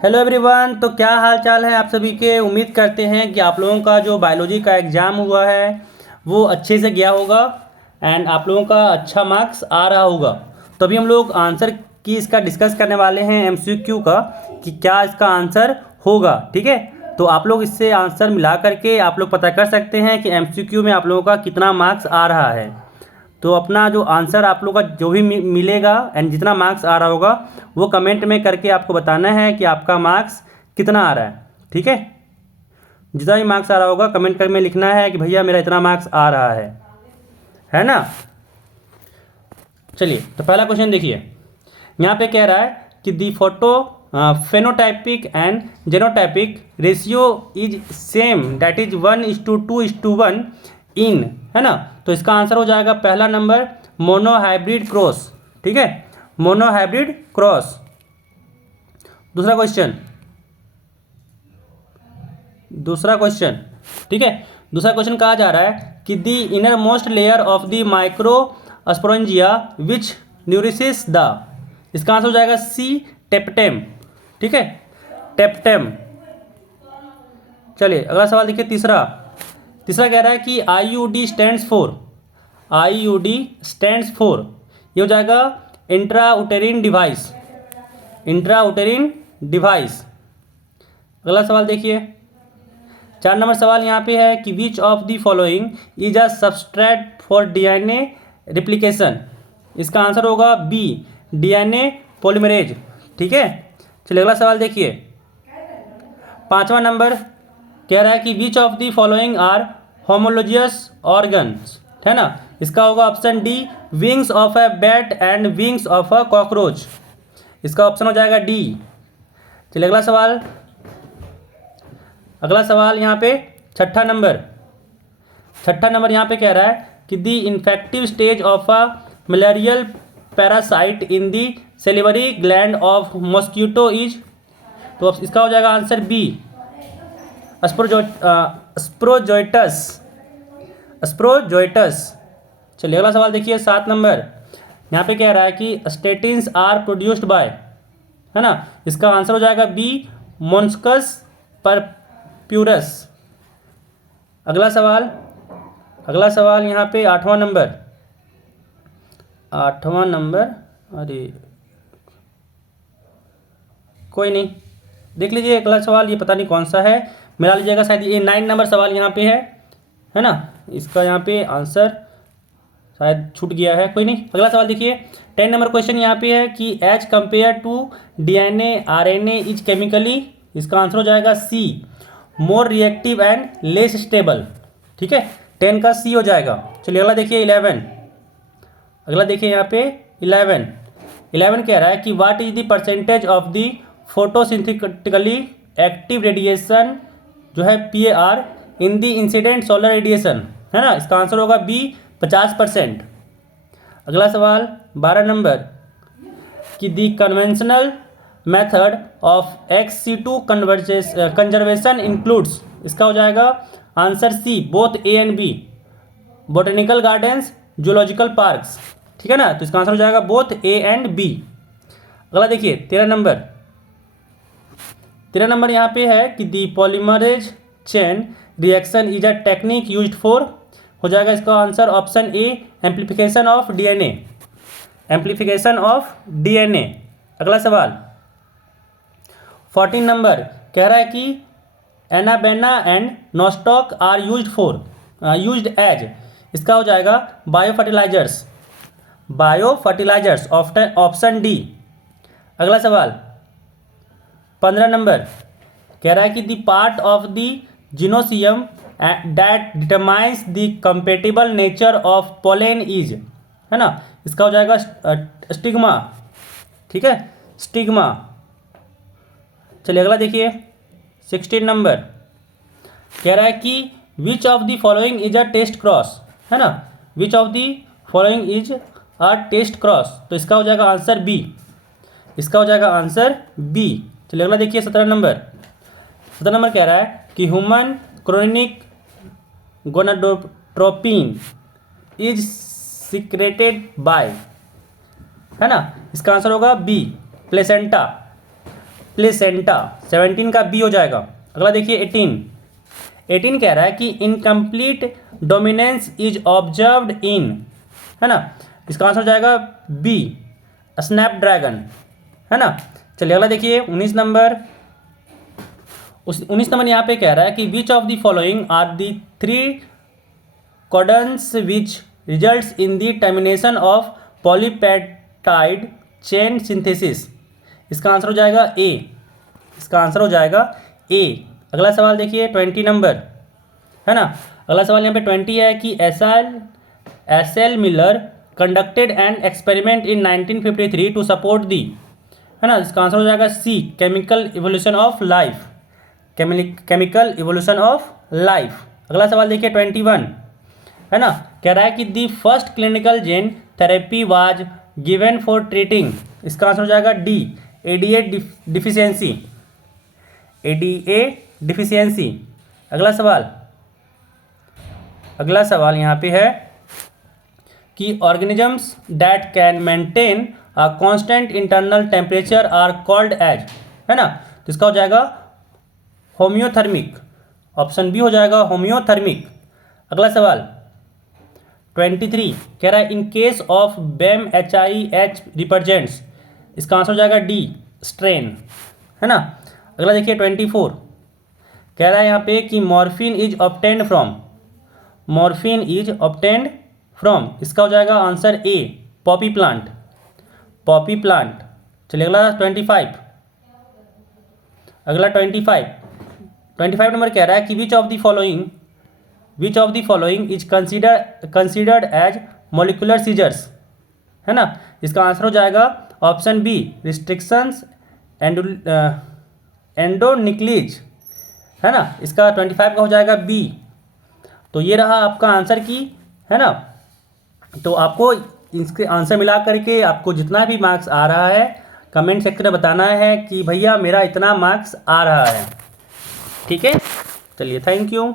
Hello everyone. तो क्या हाल चाल है आप सभी के। उम्मीद करते हैं कि आप लोगों का जो बायोलॉजी का एग्ज़ाम हुआ है वो अच्छे से गया होगा एंड आप लोगों का अच्छा मार्क्स आ रहा होगा। तो अभी हम लोग आंसर की इसका डिस्कस करने वाले हैं एमसीक्यू का कि क्या इसका आंसर होगा। ठीक है, तो आप लोग इससे आंसर मिला करके आप लोग पता कर सकते हैं कि एमसीक्यू में आप लोगों का कितना मार्क्स आ रहा है। तो अपना जो आंसर आप लोग का जो भी मिलेगा एंड जितना मार्क्स आ रहा होगा वो कमेंट में करके आपको बताना है कि आपका मार्क्स कितना आ रहा है। ठीक है, जितना भी मार्क्स आ रहा होगा कमेंट कर में लिखना है कि भैया मेरा इतना मार्क्स आ रहा है ना। चलिए, तो पहला क्वेश्चन देखिए। यहाँ पे कह रहा है कि the photo phenotypic and genotypic ratio is same, that is 1:2:1 in, है ना। तो इसका आंसर हो जाएगा पहला नंबर मोनोहाइब्रिड क्रॉस। ठीक है, मोनोहाइब्रिड क्रॉस। दूसरा क्वेश्चन, ठीक है, दूसरा क्वेश्चन कहा जा रहा है कि the innermost layer of the microsporangia which nourishes the, इसका आंसर हो जाएगा सी टेप्टेम। ठीक है, टेप्टेम। चलिए अगला सवाल देखिए। तीसरा कह रहा है कि आईयूडी स्टैंड्स फॉर, ये हो जाएगा इंट्राउटेरिन डिवाइस। अगला सवाल देखिए। 4 नंबर सवाल यहाँ पे है कि which of the following is a substrate for DNA replication, इसका आंसर होगा बी डीएनए पॉलीमरेज। ठीक है, चलिए अगला सवाल देखिए। 5वां नंबर कह रहा है कि which of the following are homologous organs, है ना। इसका होगा option D wings of a bat and wings of a cockroach, इसका ऑप्शन हो जाएगा डी। चलिए अगला सवाल यहाँ पे छठा नंबर यहाँ पे कह रहा है कि the infective stage of a malarial parasite in the salivary gland of mosquito is, तो इसका हो जाएगा आंसर बी स्प्रोजोइटस। चलिए अगला सवाल देखिए। 7 नंबर यहाँ पे कह रहा है कि स्टेटिन्स आर प्रोड्यूस्ड बाय, है ना, इसका आंसर हो जाएगा बी मोन्स्कस परप्यूरस। अगला सवाल यहाँ पे 8वां नंबर, अरे कोई नहीं, देख लीजिए अगला सवाल, ये पता नहीं कौन सा है, मिला लीजिएगा, शायद ये 9 नंबर सवाल यहाँ पे है ना। इसका यहाँ पे आंसर शायद छूट गया है, कोई नहीं। अगला सवाल देखिए। 10 नंबर क्वेश्चन यहाँ पे है कि as compare to DNA RNA is chemically, इसका आंसर हो जाएगा C more reactive and less stable. ठीक है, 10 का सी हो जाएगा। चलिए अगला देखिए 11। अगला देखिए यहाँ पे 11 कह रहा है कि what is the percentage of the photosynthetically active radiation जो है PAR इन दी इंसिडेंट सोलर रेडिएशन, है ना, इसका आंसर होगा बी 50%। अगला सवाल 12 नंबर कि the conventional method of XC2 conservation includes, इसका हो जाएगा answer C both A and B, botanical gardens zoological parks. ठीक है ना, तो इसका आंसर हो जाएगा बोथ ए एंड बी। अगला देखिए 13 नंबर यहाँ पे है कि the polymerase chain reaction is a technique used for, हो जाएगा इसका answer option A amplification of DNA. अगला सवाल 14 नंबर कह रहा है कि Anabaena and Nostoc are used as, इसका हो जाएगा बायो फर्टिलाइजर्स ऑप्शन डी। अगला सवाल 15 नंबर कह रहा है कि the part of the gynoecium that determines the compatible nature of pollen is, है ना, इसका हो जाएगा स्टिग्मा। ठीक है, स्टिग्मा। चलिए अगला देखिए 16 नंबर कह रहा है कि which of the following is a test cross, है ना, which of the following is a test cross, तो इसका हो जाएगा आंसर बी, चलिए अगला देखिए 17 नंबर कह रहा है कि human chronic gonadotropin is secreted by, है ना, इसका आंसर होगा बी प्लेसेंटा। प्लेसेंटा। 17 का बी हो जाएगा। अगला देखिए 18 कह रहा है कि incomplete dominance is observed in, है ना, इसका आंसर हो जाएगा बी स्नैपड्रैगन, है ना। चलिए अगला देखिए 19 नंबर। 19 नंबर यहाँ पे कह रहा है कि which of the following are the 3 codons which results in the termination of polypeptide chain synthesis। इसका आंसर हो जाएगा ए, इसका आंसर हो जाएगा ए। अगला सवाल देखिए 20 नंबर, है ना। अगला सवाल यहाँ पे 20 है कि S L Miller conducted an experiment in 1953 to support the, है ना, इसका आंसर हो जाएगा C chemical evolution of life, chemical evolution of life. अगला सवाल देखिए 21, है ना, कह रहा है कि the first clinical gene therapy was given for treating, इसका आंसर हो जाएगा D ADA deficiency, ADA deficiency. अगला सवाल यहाँ पे है कि organisms that can maintain a constant internal temperature are called as, है ना, तो इसका हो जाएगा होम्योथर्मिक, ऑप्शन बी हो जाएगा होम्योथर्मिक। अगला सवाल 23 कह रहा है इन केस ऑफ बेम HIH रिप्रेजेंट्स, इसका आंसर हो जाएगा डी स्ट्रेन, है ना। अगला देखिए 24 कह रहा है यहाँ पे कि morphine is obtained from, morphine is obtained from, इसका हो जाएगा answer A Poppy plant, Poppy plant. चलिए अगला 25, अगला 25 नंबर कह रहा है कि which of the following is considered as molecular scissors, है ना, इसका आंसर हो जाएगा ऑप्शन बी रिस्ट्रिक्शंस एंडोनिक्लीज, है ना, इसका 25 का हो जाएगा बी। तो ये रहा आपका आंसर की, है ना। तो आपको इसके आंसर मिला करके आपको जितना भी मार्क्स आ रहा है कमेंट सेक्शन में बताना है कि भैया मेरा इतना मार्क्स आ रहा है, ठीक है। चलिए थैंक यू।